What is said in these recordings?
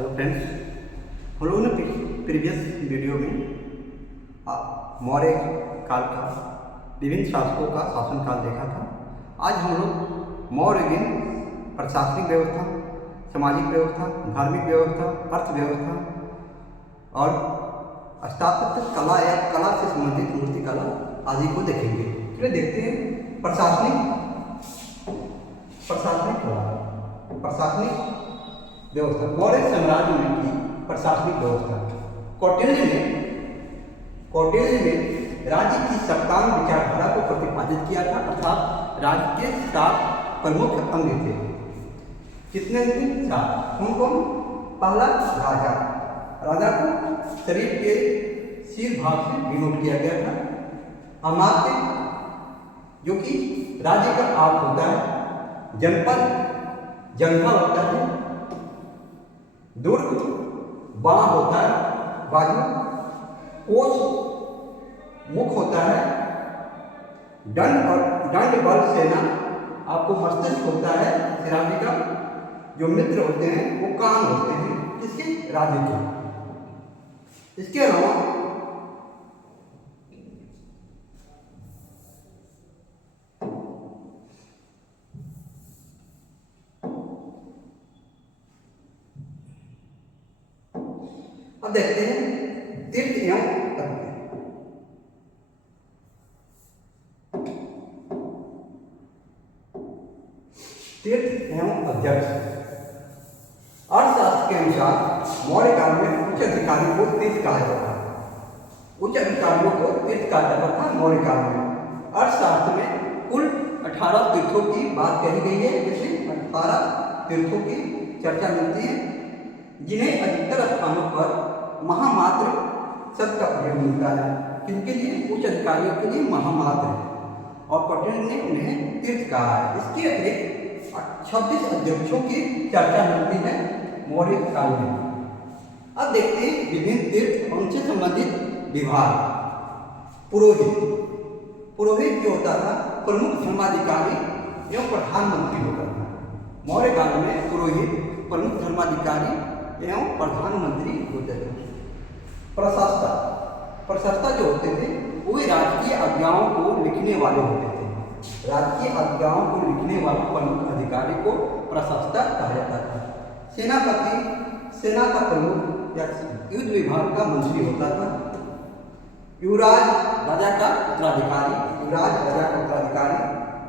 Hello friends, हम लोगों ने प्रीवियस वीडियो में मौर्य काल का विभिन्न शासकों का शासनकाल देखा था। आज हम लोग मौर्य प्रशासनिक व्यवस्था, सामाजिक व्यवस्था, धार्मिक व्यवस्था, अर्थव्यवस्था और स्थापत्य कला या कला से संबंधित मूर्ति कला आदि को देखेंगे। चलिए देखते हैं प्रशासनिक कला, प्रशासनिक व्यवस्था। मौर्य साम्राज्य में की प्रशासनिक व्यवस्था। कौटिल्य ने राज्य की सप्तांग विचारधारा को प्रतिपादित किया था, अर्थात राज्य के 7 प्रमुख अंग थे। कितने थे? 7। कौन? पहला राजा को शरीर के शीर्ष भाग से विमोट किया गया था। अमात्य, जो कि राज्य का आप होता है। जनपद, जंघा होता है। दुर्ग, बाण होता है, बाजू। कोष, मुख होता है। दंड बल सेना, आपको मस्तिष्क होता है सेनापति का। जो मित्र होते हैं वो कान होते हैं किसके? राज्य के। इसके अलावा अब देखते हैं तीर्थ एवं अध्यक्ष। तीर्थ एवं अध्यक्ष अर्थशास्त्र के अनुसार मौर्य काल में उच्च अधिकारी को तीर्थ कहा जाता था। उच्च अधिकारियों को तीर्थ कहा जाता था मौर्य काल में। अर्थशास्त्र में कुल 18 तीर्थों की बात कही गई है, जिसमें 18 तीर्थों की चर्चा मिलती है, जिन्हें अधिकतर स्थानों पर महामात्र शब्द का प्रयोग मिलता है। किनके लिए? उच्च अधिकारियों के लिए महामात्र है, और कौटिल्य ने उन्हें तीर्थ कहा है। इसके अतिरिक्त 26 अध्यक्षों की चर्चा मिलती है मौर्य काल में। अब देखते हैं विभिन्न तीर्थ और उनसे संबंधित विभाग। पुरोहित जो होता था प्रमुख धर्माधिकारी एवं प्रधानमंत्री होता था। मौर्य काल में पुरोहित प्रमुख धर्माधिकारी एवं प्रधानमंत्री होते थे। प्रशासक जो होते थे वो राजकीय आज्ञाओं को लिखने वाले होते थे। राजकीय आज्ञाओं को लिखने वाले प्रमुख अधिकारी को प्रशासक कहा जाता था। सेनापति सेना का प्रमुख या युद्ध विभाग का मंत्री होता था। युवराज राजा का उत्तराधिकारी।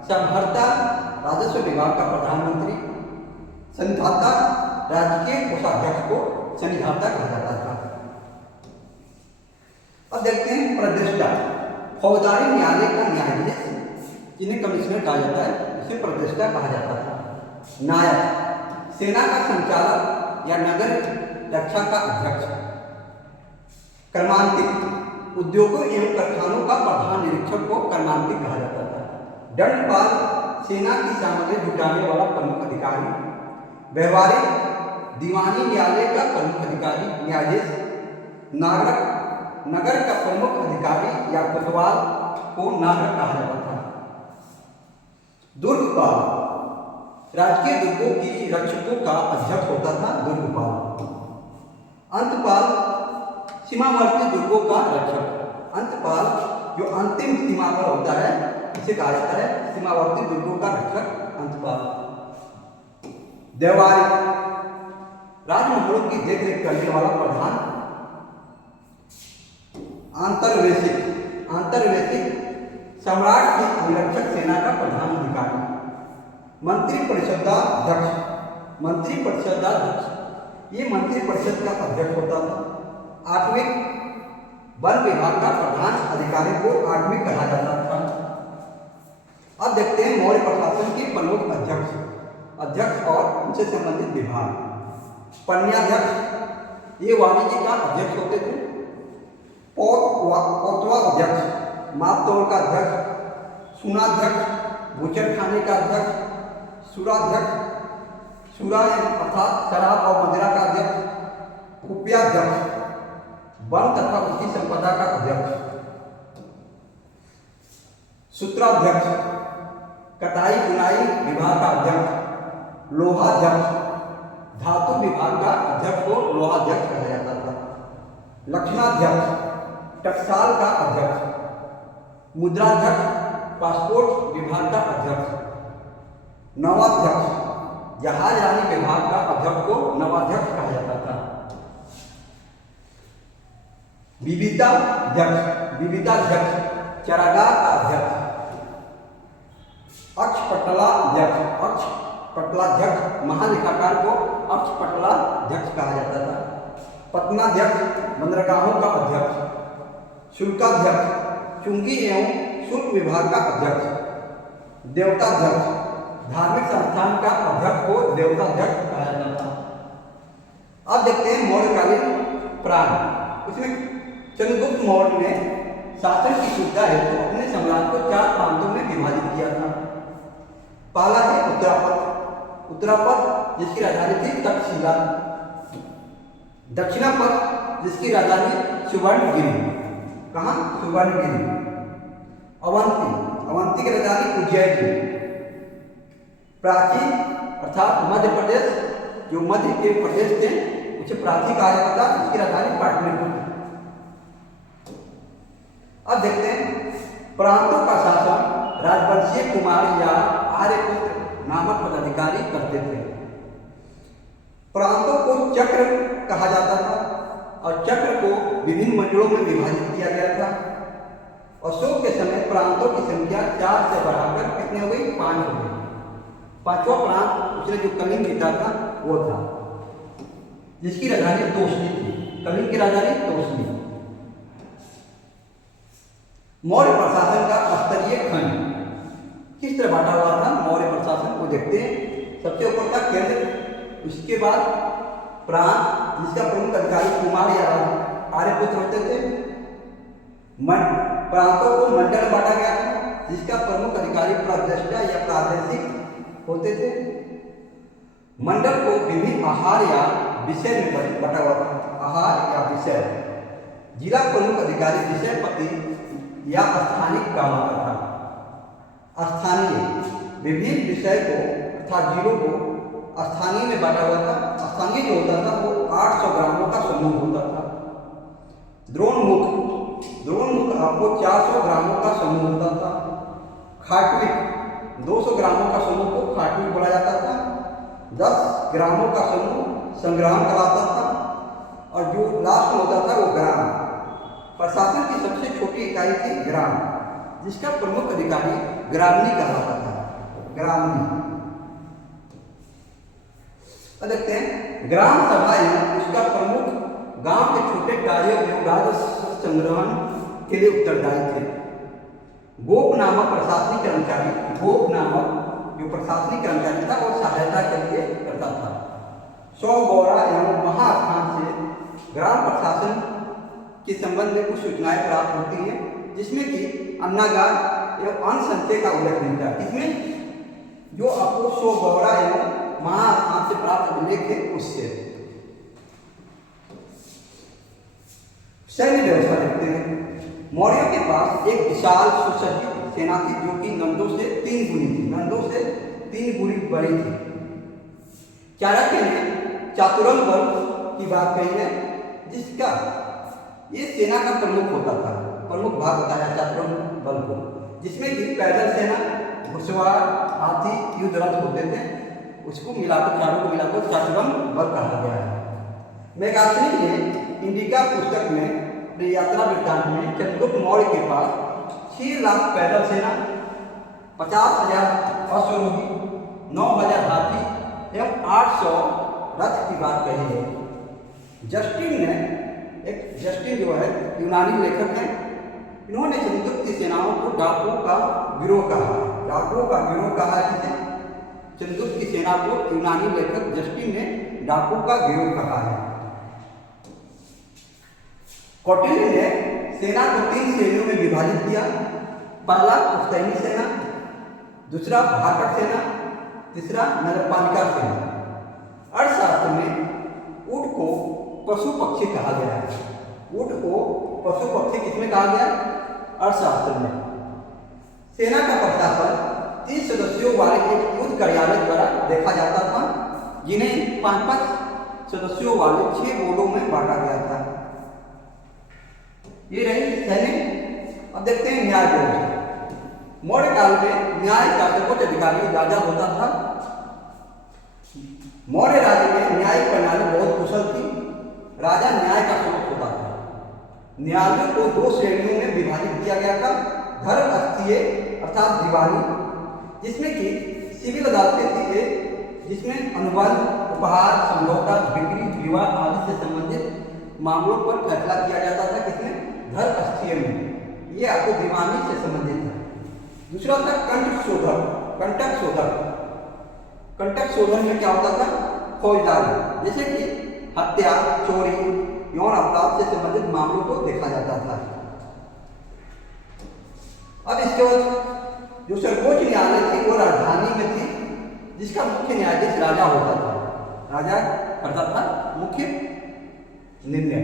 संहर्ता राजस्व विभाग का प्रधानमंत्री। संधाता राज्य के कोषाध्यक्ष को संधाता कहा जाता था। अब देखते हैं प्रतिष्ठा। फौजदारी न्यायालय का न्यायाधीश, जिन्हें कमिश्नर कहा जाता है, इसे प्रतिष्ठा कहा जाता था। नायक, सेना का संचालक या नगर रक्षा का अध्यक्ष। कर्मांतिक, उद्योगों एवं कारखानों का प्रधान निरीक्षक को कर्मांतिक कहा जाता था। दंडपाल, सेना की सामग्री जुटाने वाला प्रमुख अधिकारी। व्यवहारिक, दीवानी न्यायालय का प्रमुख अधिकारी, न्यायाधीश। नगर का प्रमुख अधिकारी या कोतवाल को नागरिक कहा जाता था। दुर्गपाल, राजकीय दुर्गों की रक्षकों का अध्यक्ष होता था दुर्गपाल। अंतपाल, सीमावर्ती दुर्गों का रक्षक। अंतपाल जो अंतिम सीमा पर होता है, इसे कहा जाता है सीमावर्ती दुर्गों का रक्षक अंतपाल। देवारी, राजमहलों की देखरेख करने वाला प्रधान। अंतर्वेशिक, सम्राट की अंगरक्षक सेना का प्रधान अधिकारी। मंत्री परिषदाध्यक्ष, ये मंत्री परिषद का अध्यक्ष होता था। 8वीं, वन विभाग का प्रधान अधिकारी को 8वीं कहा जाता था। अब देखते हैं मौर्य प्रशासन के प्रमुख अध्यक्ष और उनसे संबंधित विभाग। पन्याध्यक्ष, ये वाणिज्य का अध्यक्ष होते थे। पौतवाध्यक्ष, मापतौल का अध्यक्ष। सुनाध्यक्ष, बूचड़खाने का अध्यक्ष। सुरा अर्थात शराब और मदिरा का अध्यक्ष। कुप्याध्यक्ष, वन तथा उसकी संपदा का अध्यक्ष। सूत्राध्यक्ष, कटाई बुनाई विभाग का अध्यक्ष। लोहाध्यक्ष, धातु विभाग का अध्यक्ष को लोहाध्यक्ष कहा जाता था। लक्षणाध्यक्ष टकसाल का अध्यक्ष, मुद्राध्यक्ष पासपोर्ट विभाग का अध्यक्ष, नवाध्यक्ष जहाज रानी विभाग का अध्यक्ष को नवाध्यक्ष कहा जाता था। विविधाध्यक्ष चरागाह का अध्यक्ष, अक्षपटलाध्यक्ष महालेखाकार को अक्षपटलाध्यक्ष कहा जाता था। पत्नाध्यक्ष बंदरगाहों का अध्यक्ष, शुल्काध्यक्ष चुंगी एवं शुल्क विभाग का अध्यक्ष, देवताध्यक्ष धार्मिक संस्थान का अध्यक्ष को देवताध्यक्ष कहा जाता था। अब देखते हैं मौर्यकालीन प्रांत। इसमें चंद्रगुप्त मौर्य ने शासन की सुविधा हेतु अपने सम्राट को 4 प्रांतों में विभाजित किया था। पहला है उत्तरापथ जिसकी राजधानी थी तक्षशिला, दक्षिणापथ जिसकी राजधानी सुवर्णगिरी, कहाँ सुवर्णगिरी, अवंती की राजधानी उज्जैन थी। प्राचीन अर्थात मध्य प्रदेश, जो मध्य के प्रदेश थे उसे प्राचीन कहा जाता था, इसकी राजधानी पाटलिपुत्र। अब देखते हैं प्रांतों का शासन राजवंशीय कुमार या आर्यपुत्र नामक पदाधिकारी करते थे। प्रांतों को चक्र कहा जाता था और चक्र को विभिन्न मंडलों में विभाजित किया गया था। अशोक के समय प्रांतों की संख्या 4 से बढ़ाकर कितने हो गई? 5 हो गई। 5वां प्रांत उसने जो कलिंग जीता था वो था, जिसकी राजधानी तोसली थी। कलिंग की राजधानी तोसली। मौर्य प्रशासन का स्तरीय खंड किस तरह बांटा हुआ था? मौर्य प्रशासन को देखते हैं। सबसे ऊपर था केंद्र, उसके बाद प्रांत जिसका प्रमुख अधिकारी कुमार या आर्यपुत्र होते थे। प्रांतों को मंडल बांटा गया था जिसका प्रमुख अधिकारी प्रादेशिक या प्रादेशिक होते थे। मंडल को विभिन्न आहार या विषय में बांटा हुआ था। आहार या विषय। जिला प्रमुख अधिकारी विषयपति या स्थानिक कहा जाता था। स्थानीय विभिन्न विषय को अर्थात जिलों को स्थानीय में बांटा हुआ था। स्थानीय जो होता था वो 800 ग्रामों का समूह होता था। द्रोणमुख आपको 400 ग्रामों का समूह होता था। खाटविक 200 ग्रामों का समूह को खाटविक बोला जाता था। 10 ग्रामों का समूह संग्राम कहलाता था और जो लास्ट में होता था वो ग्राम। प्रशासन की सबसे छोटी इकाई थी ग्राम, जिसका प्रमुख अधिकारी ग्रामनी कहलाता था। ग्रामनी। देखते हैं ग्राम सभा उसका प्रमुख गांव के छोटे कार्यों एवं राजस्व संग्रहण के लिए उत्तरदायी थे। गोप नामक प्रशासनिक कर्मचारी, गोप नामक जो प्रशासनिक कर्मचारी था वो सहायता के लिए करता था। 100 गौरा एवं महास्थान से ग्राम प्रशासन के संबंध में कुछ सूचनाएं प्राप्त होती हैं, जिसमें कि अन्नागार एवं अन्न संचय का उल्लेख मिलता है। इसमें जो आपको 100 गौरा एवं महास्थान से प्राप्त उल्लेख है उससे। सैन्य व्यवस्था देखते हैं। मौर्यों के पास एक विशाल सुसज्जित सेना थी जो कि नंदों से 3 गुनी थी। नंदों से 3 गुनी बड़ी थी। चाणक्य ने चातुरंग बल की बात कही है, जिसका ये सेना का प्रमुख होता था। प्रमुख भाग होता है चातुरंग बल को, जिसमें कि पैदल सेना, घुड़सवार, हाथी, युद्ध रथ होते थे। उसको मिलाकर चारों को मिलाकर चातुरंग बल कहा गया है। मेगास्थनी ने इंडिका पुस्तक में यात्रा वृत्तांत में चंद्रगुप्त मौर्य के पास 6 लाख पैदल सेना, 50,000 अश्वारोही, 9,000 हाथी एवं 800 रथ की बात कही है। जस्टिन जो है यूनानी लेखक हैं, इन्होंने चंद्रगुप्त की सेनाओं को डाकुओं का गिरोह कहा। डाकुओं का गिरोह कहा है। चंद्रगुप्त की सेना को यूनानी लेखक जस्टिन ने डाकुओं का गिरोह कहा है। कौटिल्य ने सेना को 3 श्रेणियों में विभाजित किया। पहला पुश्तैनी सेना, दूसरा भाटक सेना, तीसरा नगरपालिका सेना। अर्थशास्त्र में ऊँट को पशु पक्षी कहा गया है। ऊँट को पशु पक्षी किसमें कहा गया? अर्थशास्त्र में। सेना का प्रशासन 30 सदस्यों वाले एक युद्ध कार्यालय द्वारा देखा जाता था, जिन्हें 5-5 सदस्यों वाले 6 बोर्डों में बांटा गया था। ये रही सैनिक। अब देखते हैं न्याय व्यवस्था। मौर्य काल में न्याय का सर्वोच्च अधिकारी राजा होता था। मौर्य राज्य में न्यायिक प्रणाली बहुत कुशल थी। राजा न्याय का स्रोत होता था। न्यायालयों को 2 श्रेणियों में विभाजित किया गया था। धर्म अस्थीय अर्थात दीवानी, जिसमें कि सिविल अदालतें थी, जिसमें अनुबंध, उपहार, समझौता, बिक्री, विवाह आदि से संबंधित मामलों पर फैसला किया जाता था। किसमें? धर्म अस्थीय में। ये आपको दीवानी से संबंधित है। दूसरा था कंटक शोधन। कंटक शोधन, कंटक शोधन में क्या होता था? फौजदारी, जैसे कि हत्या, चोरी, यौन अपराध से संबंधित मामलों को देखा जाता था। अब इसके बाद जो सर्वोच्च न्यायालय थी वो राजधानी में थी, जिसका मुख्य न्यायाधीश राजा होता था। राजा करता था मुख्य निर्णय।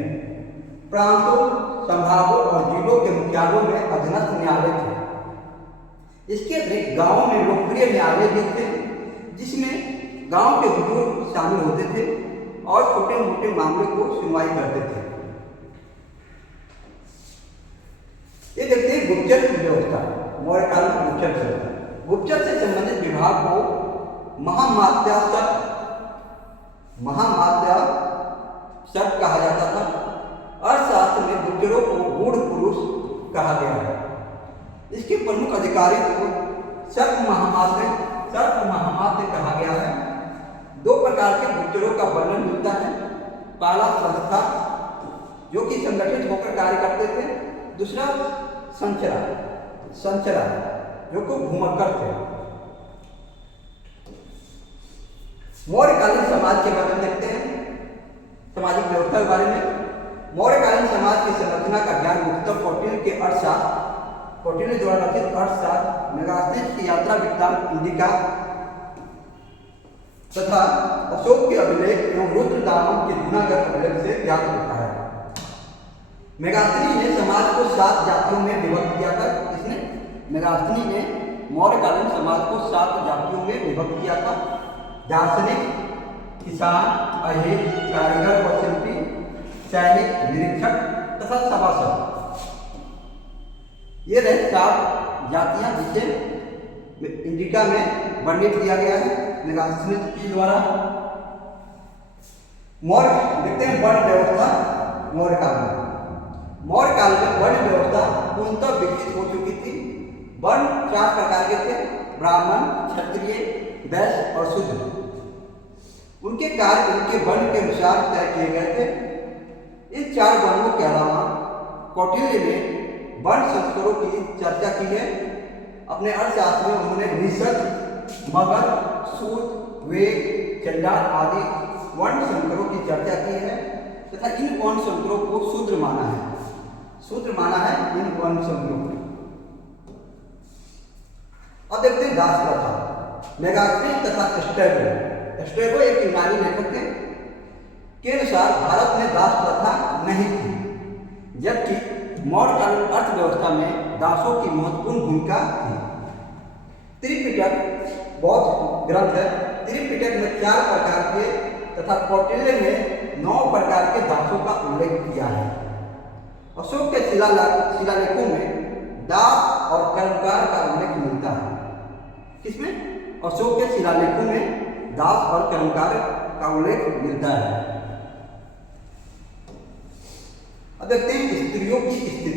प्रांतों, संभागों और जिलों के मुख्यालयों में अधीनस्थ न्यायालय थे। इसके अतिरिक्त गांवों में लोकप्रिय न्यायालय भी थे, जिसमें गांव के बुजुर्ग शामिल होते थे और छोटे मोटे मामले को सुनवाई करते थे। ये देखते हैं गुप्तचर की व्यवस्था। मौर्य काल में गुप्तचर व्यवस्था। गुप्तचर से संबंधित विभाग को महामात्यासक कहा जाता था। अर्थशास्त्र में गुप्तचरों को गूढ़ पुरुष कहा गया है। इसके प्रमुख अधिकारी को सर्प महामात्य कहा गया है। 2 प्रकार के गुप्तचरों का वर्णन मिलता है। पहला संस्था, जो कि संगठित होकर कार्य करते थे। दूसरा संचरा, जो को घुमक्कर थे। मौर्यकालीन समाज के बारे में देखते हैं, सामाजिक व्यवस्था के बारे में। मौर्यकालीन समाज की संरचना का ज्ञान मुख्यतः कौटिल्य द्वारा रचित अर्थशास्त्र, मेगास्थनीज की यात्रा वृत्तांत इंडिका तथा अशोक के अभिलेख एवं रुद्रदामन के जूनागढ़ अभिलेख से ज्ञात होता है। मेगास्थनीज ने समाज को 7 जातियों में विभक्त किया था। इसने मेगास्थनीज ने मौर्यकालीन समाज को 7 जातियों में विभक्त किया था। दार्शनिक, किसान, अहिर, कारीगर व शिल्पी, सैनिक, निरीक्षक तथा सभासद। ये रहे 7 जातियां, जिसे इंडिका में वर्णित किया गया है मेगास्थनीज के द्वारा। मौर्य देखते हैं वर्ण व्यवस्था। मौर्य काल में वर्ण व्यवस्था पूर्णतः विकसित हो चुकी थी। वर्ण 4 प्रकार के थे: ब्राह्मण, क्षत्रिय, वैश्य और शूद्र। उनके कार्य उनके वर्ण के अनुसार तय किए गए थे। इन 4 वर्णों के अलावा कौटिल्य ने वर्ण संस्करों की चर्चा की है। अपने अर्थशास्त्र में उन्होंने निषद, मगध, सूद, वेद, चंडाल आदि वर्ण संकरों की चर्चा की है तथा इन वर्ण संकरों को शूद्र माना है। इन वर्ण संकरों को। अब देखते हैं दास प्रथा। मेगास्थनीज तथा स्ट्रैबो एक यूनानी लेखक थे, के अनुसार भारत में दास प्रथा नहीं थी, जबकि मौर्यकालीन अर्थव्यवस्था में दासों की महत्वपूर्ण भूमिका थी। त्रिपिटक बौद्ध ग्रंथ है। त्रिपिटक में 4 प्रकार के तथा कौटिल्य ने 9 प्रकार के दासों का उल्लेख किया है। अशोक के शिलालेखों में दास और कर्मकार का उल्लेख मिलता है। किसमें? अशोक के शिलालेखों में दास और कर्मकार का उल्लेख मिलता है। अब देखते हैं स्त्रियों की स्थिति।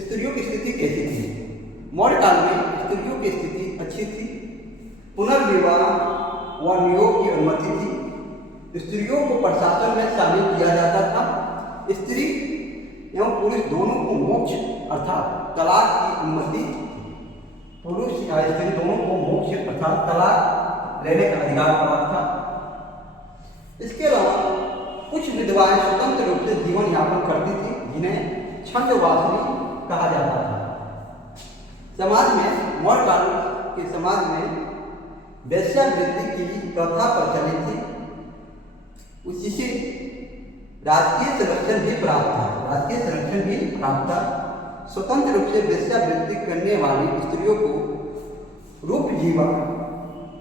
स्त्रियों की स्थिति कैसी थी? मौर्य काल में स्त्रियों की स्थिति अच्छी थी। पुनर्विवाह व नियोग की अनुमति थी। स्त्रियों को प्रशासन में शामिल किया जाता था। स्त्री एवं पुरुष दोनों को मोक्ष अर्थात तलाक की अनुमति थी। पुरुष या स्त्री दोनों को मोक्ष अर्थात तलाक लेने का अधिकार प्राप्त था। इसके अलावा कुछ विधवाएं स्वतंत्र रूप से जीवन यापन करती थी, जिन्हें छंदवासिनी कहा जाता था। समाज में मौर्य काल के समाज में वेश्यावृत्ति की प्रथा प्रचलित थी। उसी से राजकीय संरक्षण भी प्राप्त था। स्वतंत्र रूप से वेश्यावृत्ति करने वाली स्त्रियों को रूपजीवा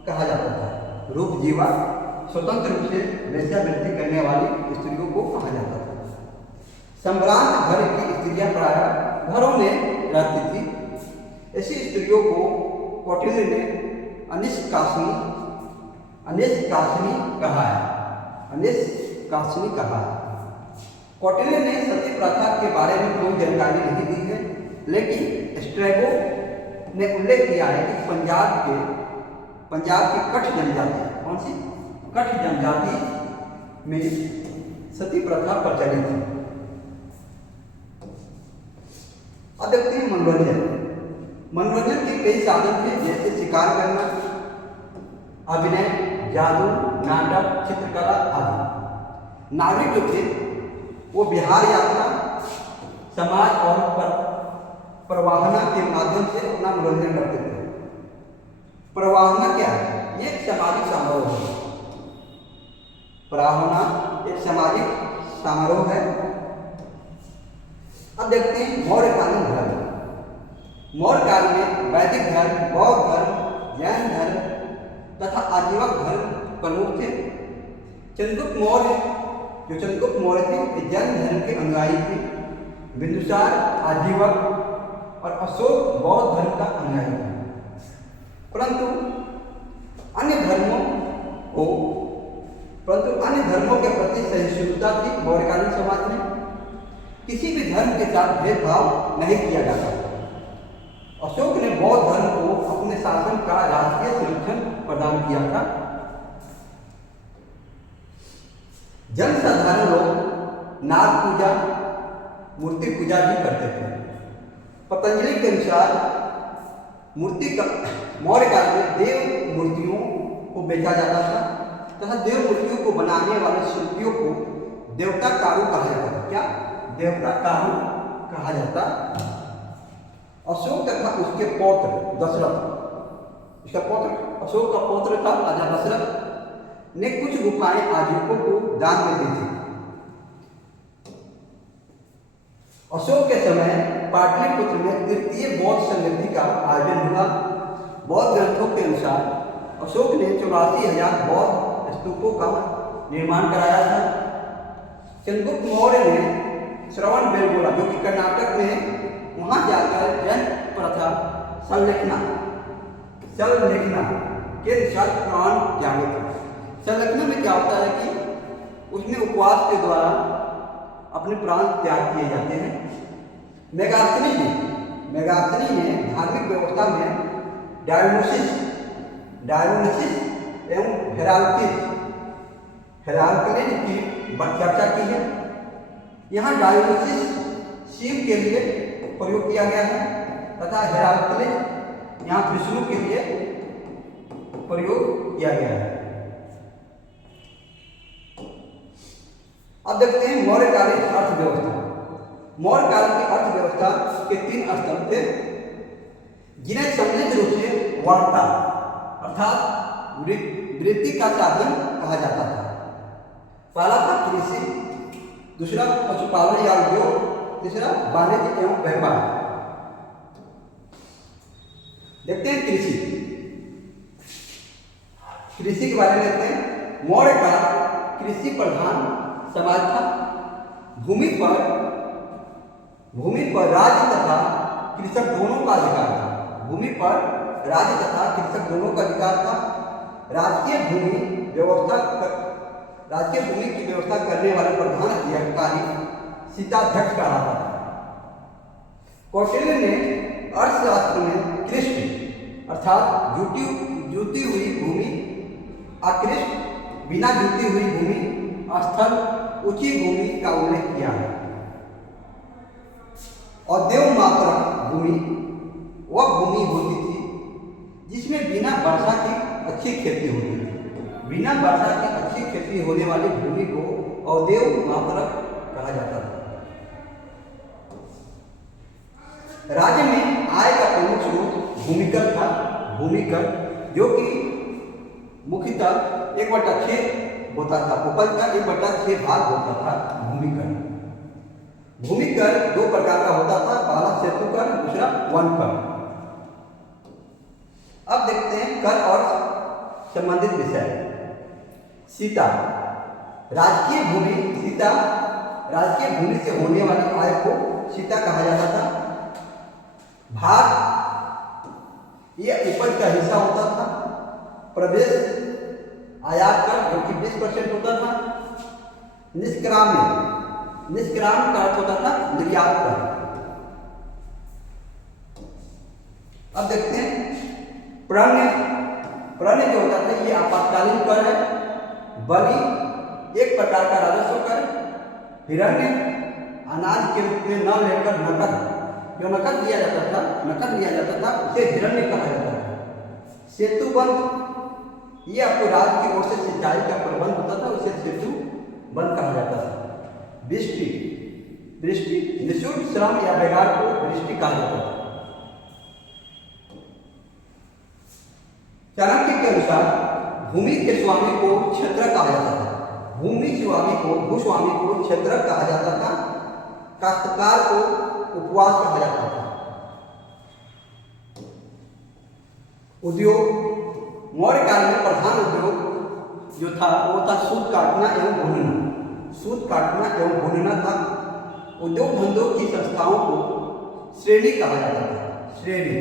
कहा जाता था। रूपजीवा स्वतंत्र रूप से वेश्यावृत्ति करने वाली स्त्रियों को कहा जाता था। सम्भ्रांत घर की स्त्रियां प्रायः घरों में रहती थी। ऐसी स्त्रियों को कौटिल्य ने अनिष्कासनी कहा है। अनिष्कासनी कहा है। कौटिल्य ने सती प्रथा के बारे में कोई जानकारी नहीं दी है, लेकिन स्ट्रैबो ने उल्लेख किया है कि पंजाब की कठ जनजाति, कौन सी कठ जनजाति में सती प्रथा प्रचलित थी। अब देखते हैं मनोरंजन के कई साधन थे, जैसे शिकार करना, अभिनय, जादू, नाटक, चित्रकला आदि। नागरिक जो थे वो विहार यात्रा, समाज और प्रवाहना के माध्यम से अपना मनोरंजन करते थे। प्रवाहना क्या है? ये एक सामाजिक समारोह है। प्रवाहना एक सामाजिक समारोह है। अब देखते हैं मौर्यकालीन धर्म। मौर्यकाल में वैदिक धर्म, बौद्ध धर्म, जैन धर्म तथा आजीवक धर्म प्रमुख थे। चंद्रगुप्त मौर्य थे, जैन धर्म के अनुयायी थे। बिंदुसार आजीवक और अशोक बौद्ध धर्म का अनुयायी था। परंतु अन्य धर्मों के प्रति सहिष्णुता थी। मौर्यकालीन समाज में किसी भी धर्म के साथ भेदभाव नहीं किया जाता। अशोक ने बौद्ध धर्म को अपने शासन का राजकीय संरक्षण प्रदान किया था। जनसाधारण लोग नाग पूजा, मूर्ति पूजा भी करते थे। पतंजलि के अनुसार मौर्य काल में देव मूर्तियों को बेचा जाता था तथा देव मूर्तियों को बनाने वाले शिल्पियों को देवता कारू कहा जाता था। क्या? देवता कारू कहा जाता। अशोक तथा उसके पौत्र दशरथ, इसका पौत्र अशोक का पौत्र था राजा दशरथ, ने कुछ गुफाएं आजीवकों को दान में दी थी। अशोक के समय पाटलिपुत्र में तृतीय बौद्ध संगति का आयोजन हुआ। बौद्ध ग्रंथों के अनुसार अशोक ने 84,000 बौद्ध स्तूपों का निर्माण कराया था। चंद्रगुप्त मौर्य ने श्रवण बेलगोला, जो कि कर्नाटक में, वहां जाकर जैन प्रथा संलेखना के अनुसार प्राण त्यागे थे। संलेखना में क्या होता है कि उसमें उपवास के द्वारा अपने प्राण त्याग किए जाते हैं। मेगास्थनी ने धार्मिक व्यवस्था में डायोनिसिस एवं हेराक्लिस की चर्चा की है। यहाँ डायोनिसिस शिव के लिए प्रयोग किया गया है तथा हेराक्लिस यहाँ विष्णु के लिए प्रयोग किया गया है। अब देखते हैं मौर्यकालीन अर्थव्यवस्था। मौर्यकाल की अर्थव्यवस्था के 3 स्तंभ थे, जिन्हें समृद्ध रूप से वार्ता अर्थात वृत्ति का साधन कहा जाता था। पहला था कृषि, दूसरा पशुपालन या उद्योग, तीसरा वाणिज्य एवं व्यापार। देखते हैं कृषि के बारे में देखते हैं। मौर्य काल कृषि प्रधान समाज था। भूमि पर राज्य तथा कृषक दोनों का अधिकार था। भूमि पर राज्य तथा कृषक दोनों का अधिकार था। राजकीय भूमि की व्यवस्था करने वाले प्रधान अधिकारी सीताध्यक्ष कहलाता था। कौटिल्य ने अर्थशास्त्र में कृष्ण अर्थात जुती हुई भूमि, अकृष्ट बिना जुती हुई भूमि, स्थल ऊंची भूमि का उल्लेख किया है। और देवमात्रक भूमि वह भूमि होती थी जिसमें बिना वर्षा की अच्छी खेती होती थी। बिना वर्षा की अच्छी खेती होने वाली भूमि को अवदेव मात्रक कहा जाता था। राज्य में आय का प्रमुख स्रोत भूमिकर था। भूमिकर जो कि मुख्यतः 1/6 होता था, उपज का 1/6 भाग होता था भूमिकर। भूमिकर 2 प्रकार का होता था, पहला सेतु कर, दूसरा वन कर। अब देखते हैं कर और संबंधित विषय। सीता, राजकीय भूमि सीता, राजकीय भूमि से होने वाली आय को सीता कहा जाता था। भाग, ये उपज का हिस्सा होता था। प्रवेश, आयात कर जो कि 20% होता था। निष्क्राम्य, निष्क्राम का अर्थ होता था निर्यात कर। अब देखते हैं प्रणय, प्रणय जो होता था ये आपातकालीन कर है। बलि एक प्रकार का राजस्व कर। हिरण्य अनाज के रूप में न लेकर नकद, जो नकद दिया जाता था, नकद लिया जाता था उसे हिरण्य कहा जाता था। सेतुबंध, ये आपको राज्य की ओर से सिंचाई का प्रबंध होता था, उसे सेतु बंद कहा जाता था। वृष्टि, वृष्टि निःशुल्क श्रम या बेगार को वृष्टि कहा जाता था। चाणक्य के अनुसार भूमि के स्वामी को क्षेत्रक कहा जाता था। भूमि स्वामी को, भूस्वामी को क्षेत्रक कहा जाता था। काश्तकार को उपवास कहा जाता था। उद्योग, मौर्य काल में प्रधान उद्योग जो था वो था सूत काटना एवं बुनना। सूत काटना एवं बुनना था। उद्योग धंधों की संस्थाओं को श्रेणी कहा जाता था। श्रेणी,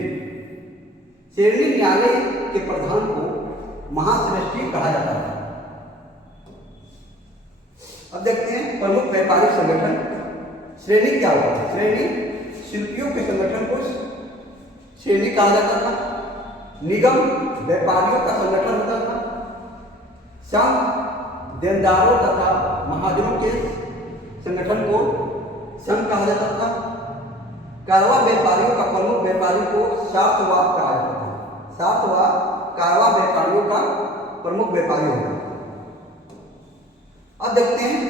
श्रेणी न्यायालय के प्रधान को महाश्रेष्ठी कहा जाता था। अब देखते हैं प्रमुख व्यापारिक संगठन। श्रेणी क्या होता है? श्रेणी शिल्पियों के संगठन को श्रेणी कहा जाता था। निगम व्यापारियों का संगठन होता था। संघ देनदारों तथा महाजनों के संगठन को संघ कहा जाता था। कारवा व्यापारियों का प्रमुख व्यापारी को सार्थवाद कहा जाता था। सार्थवाद कारवा व्यापारियों का प्रमुख व्यापारी होता था। अब देखते हैं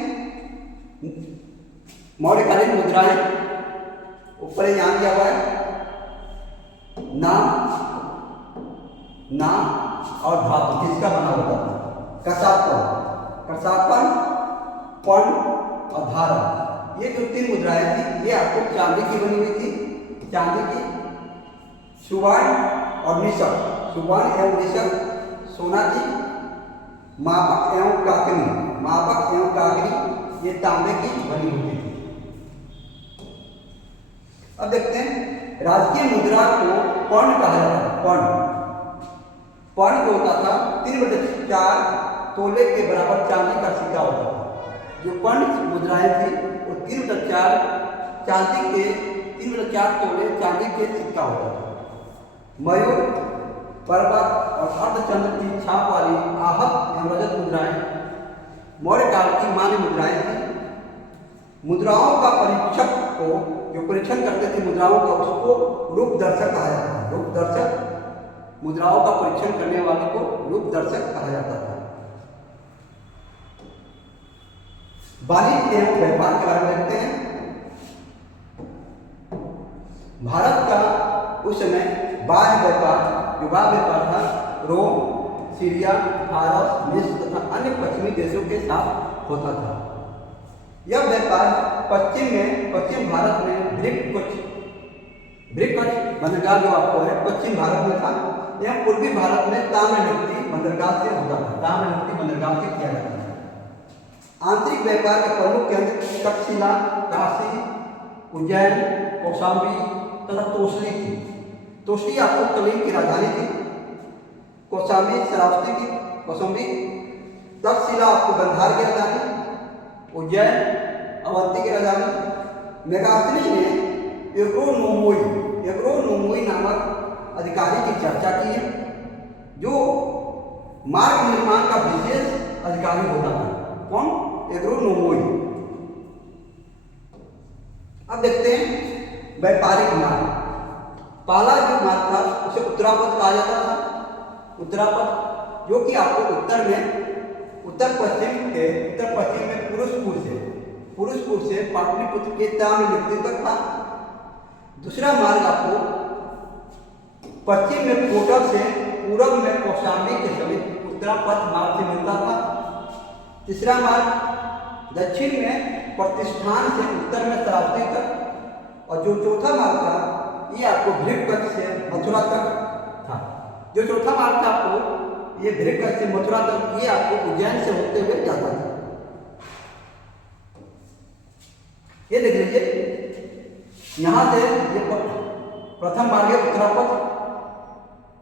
मौर्यकालीन मुद्राएं। ऊपर यहाँ दिया हुआ है नाम, नाम और धातु किसका बना होता था? कसापन, कसापन, पर्ण और धारण, ये जो 3 मुद्राएं थी ये आपको चांदी की बनी हुई थी। चांदी की। सुवर्ण और निशक, सुवर्ण एवं निशक सोना की। मापक एवं काकनी, मापक एवं काकनी ये तांबे की बनी होती थी। अब देखते हैं राजकीय मुद्रा को पर्ण कहा जाता है। पर्ण, पर्ण जो होता था 3/4 तोले के बराबर चांदी का सिक्का होता था। जो पर्ण मुद्राएं थी वो 3/4 चांदी के 3/4 तोले चांदी के सिक्का होता था। मयूर, पर्वत और अर्धचंद्र की छाप वाली आहत एवं रजत मुद्राएं मौर्य काल की मान्य मुद्राएं थी। मुद्राओं का परीक्षक को, जो परीक्षण करते थे मुद्राओं का, उसको रूपदर्शक कहा जाता था। रूपदर्शक, मुद्राओं का परीक्षण करने वाले को रूपदर्शक कहा जाता था। वाणिज्य एवं व्यापार के बारे में देखते हैं। भारत का उस समय बाह्य व्यापार, जो बाह्य व्यापार था, रोम, सीरिया, फारस, मिस्र तथा अन्य पश्चिमी देशों के साथ होता था। यह व्यापार पश्चिम भारत में ब्रिकच बंदरगाह जो आपको है पश्चिम भारत में था। यह पूर्वी भारत में ताम्रलिप्ति बंदरगाह से होता था। ताम्रलिप्ति बंदरगाह से किया जाता था। आंतरिक व्यापार के प्रमुख केंद्र तक्षशिला, काशी, उज्जैन, कौशाम्बी तथा तोसली थी। तोसली आपको कलिंग की राजधानी थी। कौशाम्बी श्रावस्ती की, कौशाम्बी। तक्षशिला आपको गंधार की राजधानी। उज्जैन अवंती की राजधानी। मेगास्थनी ने एग्रोनोमोई नामक अधिकारी की चर्चा की है, जो मार्ग निर्माण का विशेष अधिकारी होता था। कौन? एग्रोनोमोई। अब देखते हैं व्यापारिक मार्ग। पहला जो मार्ग था उसे उत्तरापथ कहा जाता था। उत्तरापथ जो कि आपको उत्तर पश्चिम में पुरुषपुर से पाटलिपुत्र के ताम्रलिप्ति तक था। दूसरा मार्ग आपको पश्चिम में कोटक से पूर्व में कौशाम्बी के समीप उत्तरापथ मार्ग से मिलता था। तीसरा मार्ग दक्षिण में प्रतिष्ठान से उत्तर में श्रावस्ती तक। और जो चौथा मार्ग था ये आपको भृगकच्छ से मथुरा तक था। जो चौथा मार्ग था आपको ये भृग से मथुरा तक ये आपको उज्जैन से होते हुए जाता था। ये देख लीजिए यहाँ से ये प्रथम मार्ग है उत्तरापथ,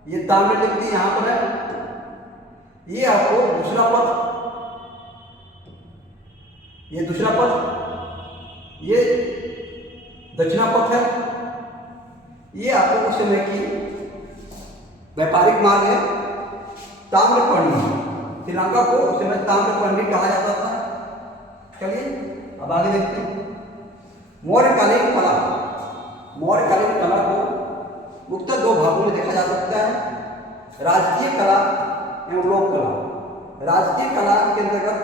ये ताम्रलिप्ति यहाँ पर है। ये आपको दूसरा पथ, ये दूसरा पथ, ये दक्षिणा पथ है। ये आपको उस समय की व्यापारिक मार्ग है। ताम्रपर्णी, श्रीलंका को उस समय ताम्रपर्णी कहा जाता था। चलिए अब आगे देखते हैं। मौर्यकालीन कला, मौर्यकालीन कला को मुख्यतः दो भागों में देखा जा सकता है, राजकीय कला एवं लोक कला। राजकीय कला के अंतर्गत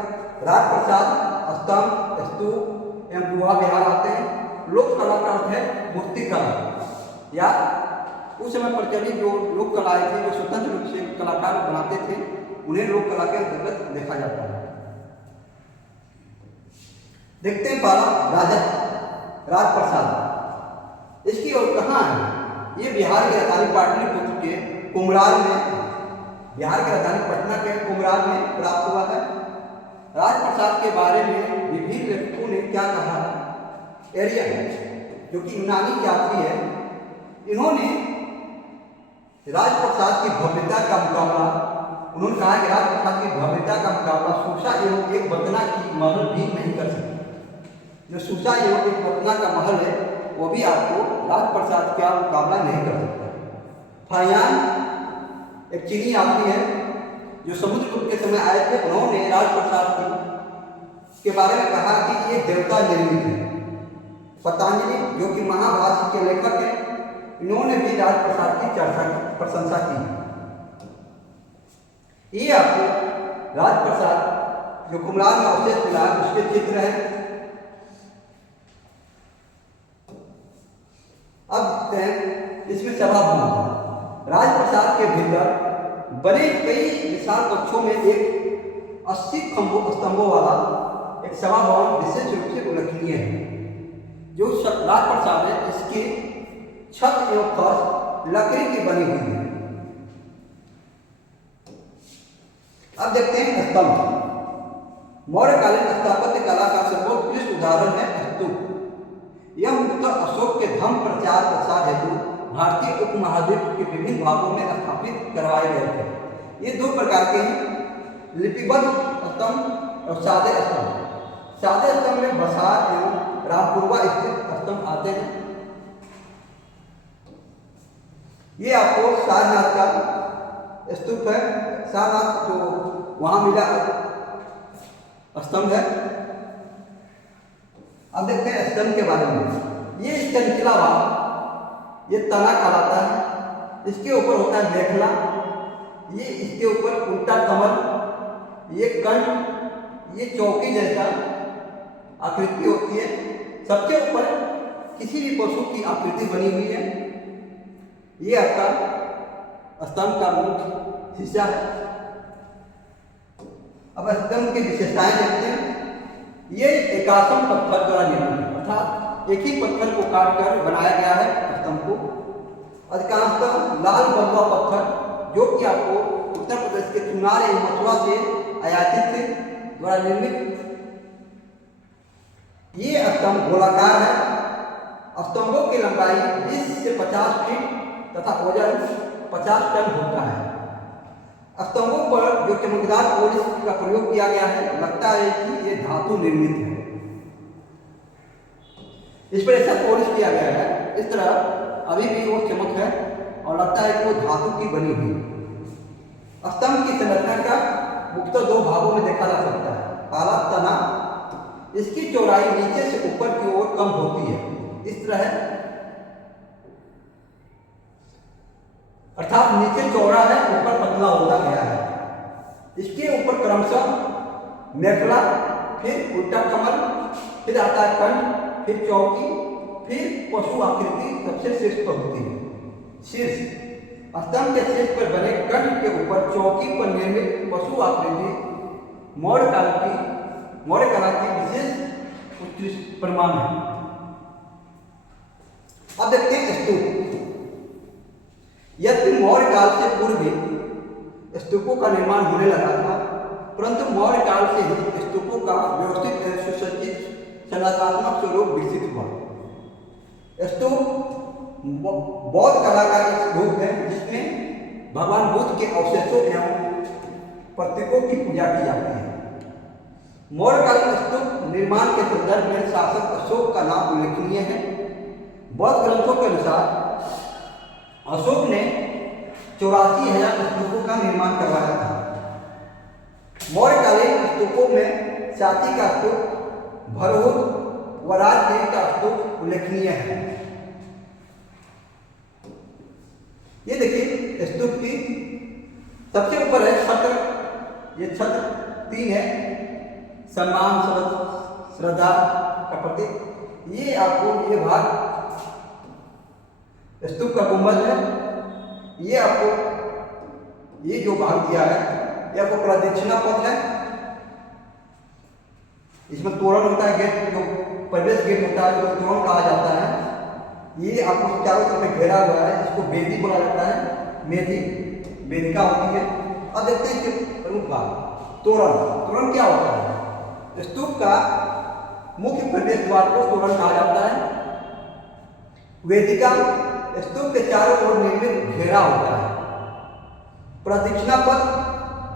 राजप्रसाद, स्तंभ, स्तूप एवं गुहा विहार आते हैं। लोक कला का अर्थ है मूर्ति कला, या उस समय प्रचलित जो लोक कलाएं थी, जो स्वतंत्र रूप से कलाकार बनाते थे, उन्हें लोक कला के अंतर्गत देखा जाता है। देखते हैं पहला राजा राजप्रसाद। इसकी ओर कहाँ है? ये बिहार की राजधानी पाटलिपुत्र के कुम्हरार में, बिहार की राजधानी पटना के कुम्हरार में प्राप्त हुआ है। राजप्रसाद के बारे में विभिन्न लेखकों ने क्या कहा? एरियन, जो कि यूनानी यात्री है, इन्होंने राजप्रसाद की भव्यता का मुकाबला, उन्होंने कहा कि राजप्रसाद की भव्यता का मुकाबला सूसा एवं एक बतना की महल भी नहीं कर सकती। जो सूसा एवं एक बतना का महल है, वो भी आपको राजप्रसाद का मुकाबला नहीं कर सकता। फायान एक चीनी आदमी है जो समुद्रगुप्त के समय आए थे। उन्होंने राजप्रसाद के बारे में कहा कि ये देवता निर्मित है। पतंजलि, जो कि महाभाष्य के लेखक हैं, इन्होंने भी राजप्रसाद की प्रशंसा की। ये आपको राजप्रसाद जो कुम्हरार में अवशेष मिला उसके चित्र है। अब देखते हैं इसमें सभा भवन। राजप्रसाद के भीतर बने कई विशाल कक्षों में एक 80 स्तंभों वाला एक सभा भवन विशेष रूप से उल्लेखनीय है। जो राजप्रसाद है, इसकी छत एवं फर्श लकड़ी की बनी हुई है। अब देखते हैं स्तंभ। मौर्यकालीन स्थापत्य कला का सर्वोत्कृष्ट उदाहरण है स्तूप। यह मुख्यतः अशोक के धर्म प्रचार प्रसार हेतु भारतीय उपमहाद्वीप के विभिन्न भागों में स्थापित करवाए गए थे। ये दो प्रकार के हैं, लिपिबद्ध स्तंभ और सादे स्तंभ। सादे स्तंभ में बसार एवं रामपुरवा स्थित स्तंभ आते हैं। ये आपको सारनाथ का स्तूप है, सारनाथ जो वहां मिला स्तंभ है। अब देखते हैं स्तंभ के बारे में। ये इसका निचला भाग, ये तना कहलाता है। इसके ऊपर होता है मेखला, ये इसके ऊपर उल्टा कमल, ये कंठ, ये चौकी जैसा आकृति होती है। सबसे ऊपर किसी भी पशु की आकृति बनी हुई है। ये आपका स्तंभ का मुख्य हिस्सा है। अब स्तंभ की विशेषताएं देखते हैं। ये एकासम पत्थर द्वारा निर्मित है, अर्थात एक ही पत्थर को काट कर बनाया गया है स्तंभ को। अधिकांशतः लाल बलुआ पत्थर, जो कि आपको उत्तर प्रदेश के चुनार एवं मथुरा से आयातित थे, द्वारा निर्मित। ये स्तंभ गोलाकार है। स्तंभों की लंबाई 20 से 50 फीट तथा वजन 50 टन होता है। स्तंभों पर जो चमकदार पॉलिश का प्रयोग किया गया है, लगता है कि ये धातु निर्मित है। इस पर ऐसा पॉलिश किया गया है, इस तरह अभी भी वो चमक है और लगता है कि वो धातु की बनी हुई। स्तंभ की संरचना का मुख्यतः दो भागों में देखा जा सकता है। पहला तना, इसकी चौड़ाई नीचे से ऊपर की ओर कम होती है, इस तरह, अर्थात नीचे चौड़ा है, ऊपर पतला होता गया है। इसके ऊपर क्रमशः मेखला, फिर उल्टा कमल, फिर आता है कंठ, फिर चौकी, फिर पशु आकृति सबसे शीर्ष पर होती है। शीर्ष स्तंभ के शीर्ष पर बने कंठ के ऊपर चौकी पर निर्मित पशु आकृति मौर्य कला की विशेष उत्कृष्ट प्रमाण है। अब देखते हैं स्तूप। यद्यपि मौर्य काल से पूर्व भी स्तूपों का निर्माण होने लगा था, परंतु मौर्य काल से ही स्तूपों का व्यवस्थित एवं सुसज्जित संरचनात्मक स्वरूप विकसित हुआ। स्तूप बौद्ध कला का एक रूप है जिसमें भगवान बुद्ध के अवशेषों एवं प्रतीकों की पूजा की जाती है। मौर्यकालीन स्तूप निर्माण के संदर्भ में शासक अशोक का नाम उल्लेखनीय है। बौद्ध ग्रंथों के अनुसार अशोक ने 84,000 स्तूपों का निर्माण करवाया था। मौर्यकालीन स्तूपों में साची का स्तूप, भरहुत व राजगिरी का स्तूप उल्लेखनीय है। ये देखिए स्तूप की सबसे ऊपर है छत्र। ये छत्र 3 है, सम्मान, श्रद्धा का प्रतीक। ये आपको ये भाग स्तूप का गुंबद है। ये आपको ये जो भाग दिया है ये आपको प्रदक्षिणा पथ है। इसमें तोरण होता है, गेट जो प्रवेश गेट होता है जो तोरण कहा जाता है। ये आपको चारों तरफ घेरा हुआ है, इसको वेदी बोला जाता है। मेदी वेदिका होती है। अब देखते हैं कि प्रमुख भाग तोरण क्या होता है। स्तूप का मुख्य प्रवेश द्वार को तोरण कहा जाता है। वेदिका स्तूप के चारों ओर निर्मित घेरा होता है। प्रदक्षिणा पथ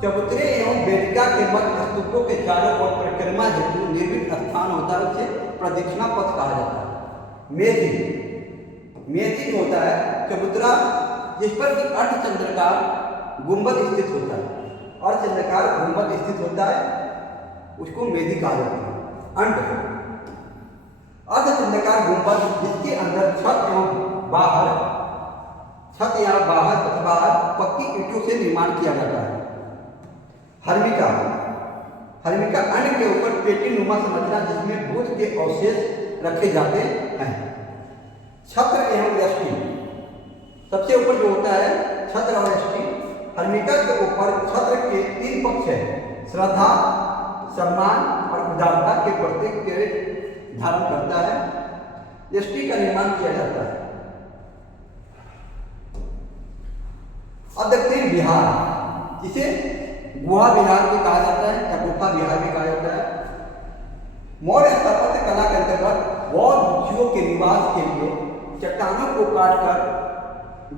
चबूतरे एवं वेदिका के मध्य स्तूपों के चारों ओर परिक्रमा हेतु निर्मित स्थान होता है, उसे प्रदक्षिणा पथ कहा जाता है। मेदी होता है चबूतरा जिस पर कि अर्धचंद्राकार गुंबद स्थित होता है। अर्धचंद्राकार गुंबद स्थित होता है, उसको मेदी कहा जाता है। अर्धचंद्राकार गुंबद जिसके अंदर छत या बाहर पक्की ईंटों से निर्माण किया जाता है। हर्मिका अन्य के ऊपर पेटी नुमा संरचना जिसमें बुद्ध के अवशेष रखे जाते हैं। छत्र एवं यष्टि सबसे ऊपर जो होता है छत्र और यष्टि। हर्मिका के ऊपर छत्र के 3 पक्ष है, श्रद्धा, सम्मान और उदारता के प्रतीक के धारण करता है। यष्टि का निर्माण किया जाता है। अब देखते हैं विहार, जिसे गुहा विहार भी कहा जाता है या गुफा विहार भी कहा जाता है। मौर्य स्थापत्य कला के अंतर्गत बौद्ध भिक्षुओं के निवास के लिए चट्टानों को काटकर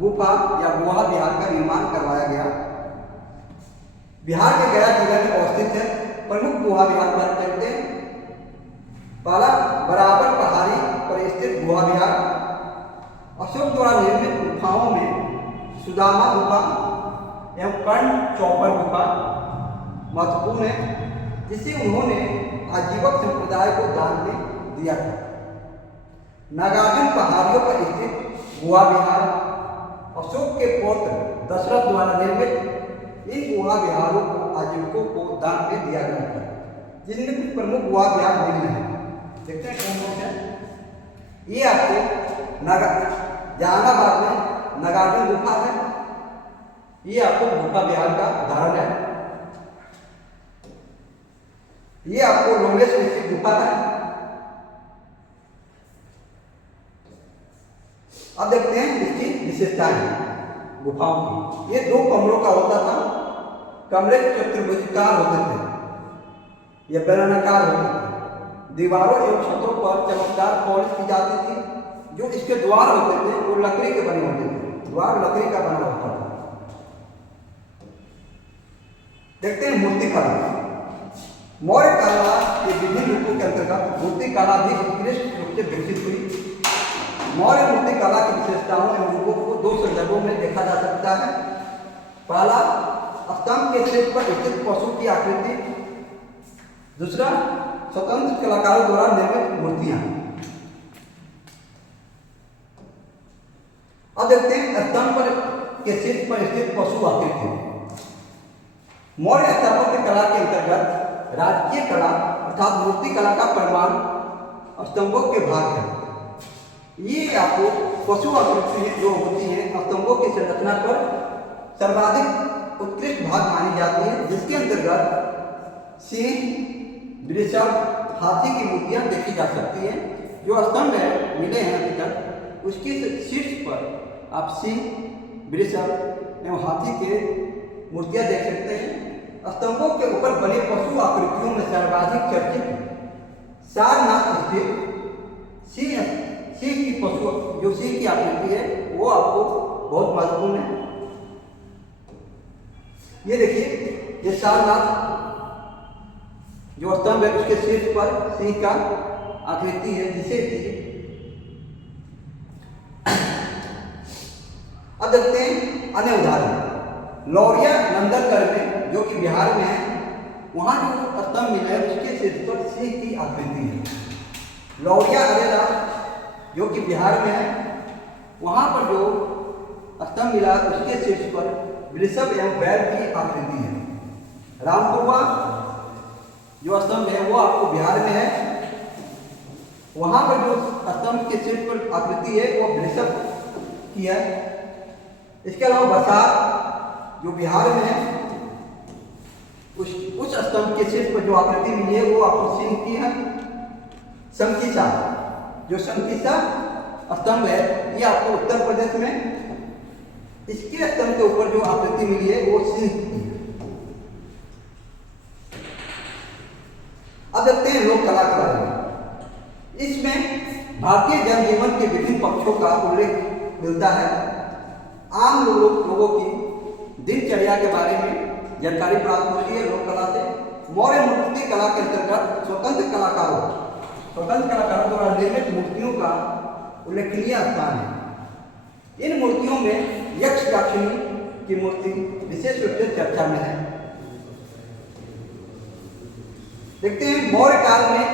गुफा या गुहा विहार का निर्माण करवाया गया। बिहार के गया जिले में अवस्थित है। प्रमुख गुहा विहार बात करते हैं। पहला बराबर पहाड़ी पर स्थित गुहा विहार। अशोक द्वारा निर्मित गुफाओं में सुदामा गुफा एवं कर्ण चौपर गुफा महत्वपूर्ण है, जिसे उन्होंने आजीवक संप्रदाय को दान में दिया था। नागार्जुन पहाड़ियों पर स्थित गुहा विहार अशोक के पौत्र दशरथ द्वारा निर्मित इन गुहा विहारों को आजीवकों को दान में दिया गया था, जिनमें कुछ प्रमुख गुहा विहार निम्न है। देखते हैं कौन कौन से। ये आपको जहानाबाद में नागार्जुन गुफा है। ये आपको गुफा विहार का उदाहरण है। ये आपको लोंगेश स्थित गुफा है। अब देखते हैं इसकी विशेषताएं गुफाओं की। ये 2 कमरों का होता था। कमरे चतुर्भुजाकार होते थे, ये बेलनाकार होते थे। दीवारों एवं छतों पर चमकदार पॉलिश की जाती थी। जो इसके द्वार होते थे वो लकड़ी के बने होते थे। द्वार लकड़ी का बना होता था। देखते हैं मूर्तिकला। मौर्य कला के विभिन्न रूपों के अंतर्गत मूर्तिकला भी उत्कृष्ट रूप से विकसित हुई। मौर्य मूर्तिकला की विशेषताओं एवं रूपों को 2 संदर्भों में देखा जा सकता है। पहला, स्तंभ के शीर्ष पर स्थित पशु की आकृति। दूसरा, स्वतंत्र कलाकारों द्वारा निर्मित मूर्तियां। अब देखते हैं स्तंभ पर के शीर्ष पर स्थित पशु आकृति। मौर्य स्थापत्य कला के अंतर्गत राजकीय कला अर्थात मूर्ति कला का परिमाण स्तंभों के भाग है। ये आपको पशु आकृति जो होती है स्तंभों की संरचना पर सर्वाधिक उत्कृष्ट भाग मानी जाती है, जिसके अंतर्गत सिंह, वृषभ, हाथी की मूर्तियां देखी जा सकती हैं। जो स्तंभ है मिले हैं अभी तक, उसके शीर्ष पर आप सिंह, वृषभ एवं हाथी के मूर्तियां देख सकते हैं। स्तंभों के ऊपर बने पशु आकृतियों में सर्वाधिक चर्चित सारनाथ स्थित सिंह की पशु जो सिंह की आकृति है वो आपको बहुत महत्वपूर्ण है। ये देखिए, ये सारनाथ जो स्तंभ है उसके शीर्ष पर सिंह का आकृति है, जिसे अब देखते हैं अन्य उदाहरण। लौरिया नंदनगढ़ में जो कि बिहार में है, वहाँ जो स्तंभ मिला है उसके शीर्ष पर सिंह की आकृति है। लौरिया अरेरा जो कि बिहार में है, वहाँ पर जो स्तंभ मिला उसके शीर्ष पर वृषभ एवं बैल की आकृति है। रामपुरवा जो स्तंभ है वो आपको बिहार में है, वहाँ पर जो स्तंभ के शीर्ष पर आकृति है वो वृषभ की है। इसके अलावा बसार जो बिहार में है, उस स्तंभ के शीर्ष पर जो आकृति मिली है वो आपको सिंह की है। शंकिसा जो शंकिसा स्तंभ है ये आपको उत्तर प्रदेश में, इसके स्तंभ के ऊपर जो आकृति मिली है वो सिंह की है। अब देखते हैं लोक कलाकार। इसमें भारतीय जनजीवन के विभिन्न पक्षों का उल्लेख मिलता है। आम लोगों की दिनचर्या के बारे में जानकारी प्राप्त होती है लोक कला से। मौर्य मूर्ति कला के अंतर्गत स्वतंत्र कलाकारों द्वारा निर्मित मूर्तियों का उल्लेखनीय स्थान है। इन मूर्तियों में यक्ष याक्षिणी की मूर्ति विशेष रूप से चर्चा में है। देखते हैं मौर्य काल में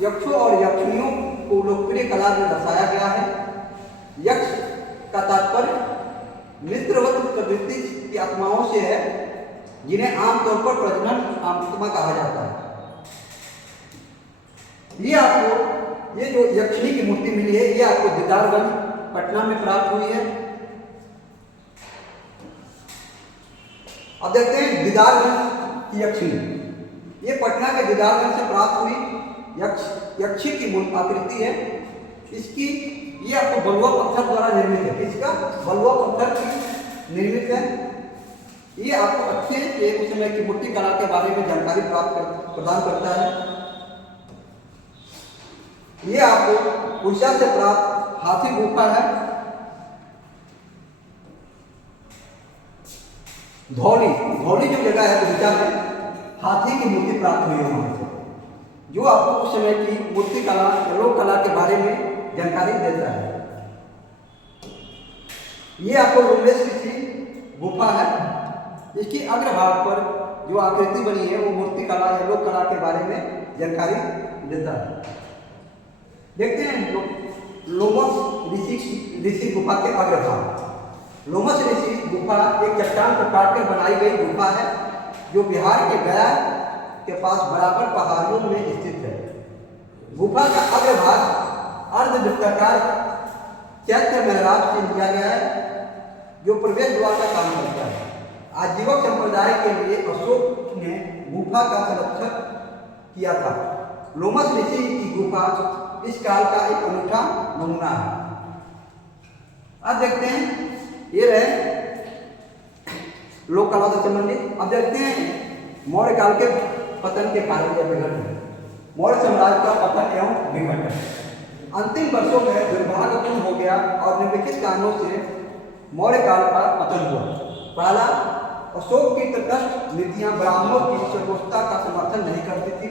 यक्षों और यक्षिणियों को लोकप्रिय कला में दर्शाया गया है। यक्ष का तात्पर्य मित्रवत प्रवृत्ति की आत्माओं से है, जिन्हें आमतौर पर प्रजनन आत्मा कहा जाता है। ये जो यक्षिणी की मूर्ति मिली है ये आपको दीदारगंज पटना में प्राप्त हुई है। अब देखते हैं दीदारगंज की यक्षिणी। ये पटना के दीदारगंज से प्राप्त हुई यक्षी की आकृति है। इसकी ये आपको बलुआ पत्थर द्वारा निर्मित है। इसका बलुआ पत्थर की निर्मित है। ये आपको अच्छे से उस समय की मूर्ति कला के बारे में जानकारी प्रदान करता है। ये आपको उड़ीसा से प्राप्त हाथी गुफा है। धौली जो जगह है उड़ीसा में, हाथी की मूर्ति प्राप्त हुई है वहां से, जो आपको उस समय की मूर्ति कला लोक कला के बारे में जानकारी देता है। ये आपको रोमेश ऋषि गुफा है। इसकी अग्रभाग पर जो आकृति बनी है वो मूर्ति कला या लोक कला के बारे में जानकारी देता है। देखते हैं लोमस ऋषि गुफा के अग्रभाग। लोमस ऋषि गुफा एक चट्टान को काटकर बनाई गई गुफा है, जो बिहार के गया के पास बराबर पहाड़ियों में स्थित है। गुफा का अग्रभाग अर्धवृत्ताकार चैत्य मेहराब से लिया गया है, जो प्रवेश द्वार का काम करता है। आजीवक संप्रदाय के लिए अशोक ने गुफा का संरक्षण किया था। लोमस ऋषि की गुफा इस काल का एक अनूठा नमूना है। अब देखते हैं ये रहे लोक कला से संबंधित। अब देखते हैं मौर्य काल के पतन के कारण या विघटन। मौर्य साम्राज्य का पतन एवं विघटन अंतिम वर्षों में दुर्भाग्यपूर्ण हो गया और निम्नलिखित कारणों से मौर्य काल का पतन हुआ। पहला, अशोक की तटस्थ नीतियां ब्राह्मणों की सर्वोच्चता का समर्थन नहीं करती थी।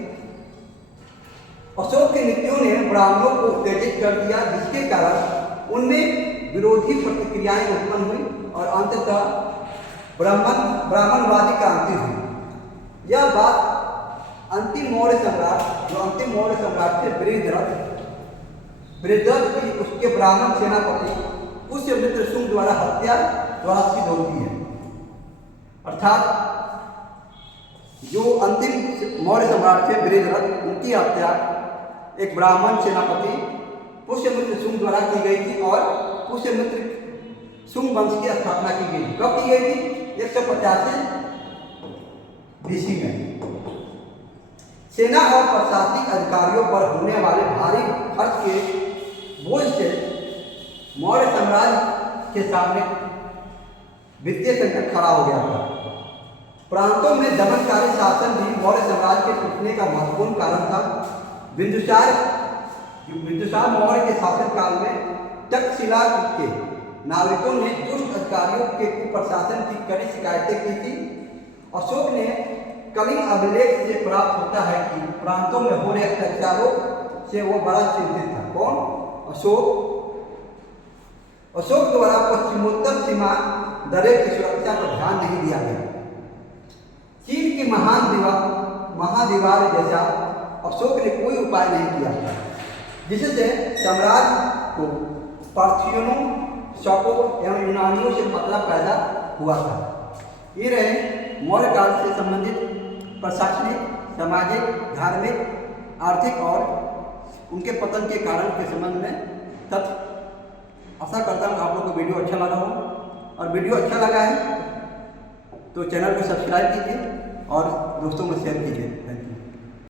अशोक की नीतियों ने ब्राह्मणों को उत्तेजित कर दिया, जिसके कारण उनमें विरोधी प्रतिक्रियाएं उत्पन्न हुई और अंततः ब्राह्मणवादी क्रांति हुई। यह बात अंतिम मौर्य सम्राट थे बृहद्रथ की उसके ब्राह्मण सेनापति पुष्यमित्र शुंग द्वारा हत्या द्वारा सिद्ध होती है। अर्थात जो अंतिम मौर्य सम्राट थे बृहद्रथ, उनकी हत्या एक ब्राह्मण सेनापति पुष्यमित्र शुंग द्वारा की गई थी और पुष्यमित्र शुंग वंश की स्थापना की गई। कब की गई थी? 185 BC में। सेना और प्रशासनिक अधिकारियों पर होने वाले भारी खर्च के बोझ से मौर्य साम्राज्य के सामने वित्तीय संकट खड़ा हो गया था। प्रांतों में दमनकारी शासन भी मौर्य साम्राज्य के टूटने का महत्वपूर्ण कारण था। बिंदुसार मौर्य के शासनकाल में तक्षशिला के नाविकों ने दुष्ट अधिकारियों के कुप्रशासन की कड़ी शिकायतें की थी। अशोक ने कलिंग अभिलेख से प्राप्त होता है कि प्रांतों में हो रहे अत्याचारों से वो बड़ा चिंतित था। कौन? अशोक द्वारा पश्चिमोत्तर सीमा दरे की सुरक्षा पर ध्यान नहीं दिया गया। चीन की महादीवार जैसा अशोक ने कोई उपाय नहीं किया, जिससे साम्राज्य को पार्थियनों, शकों एवं यूनानियों से खतरा पैदा हुआ था। ये रहे मौर्य काल से संबंधित प्रशासनिक, सामाजिक, धार्मिक, आर्थिक और उनके पतन के कारण के संबंध में तथ्य। आशा करता हूँ आप लोग को वीडियो अच्छा लगा हो, और वीडियो अच्छा लगा है तो चैनल को सब्सक्राइब कीजिए और दोस्तों में शेयर कीजिए।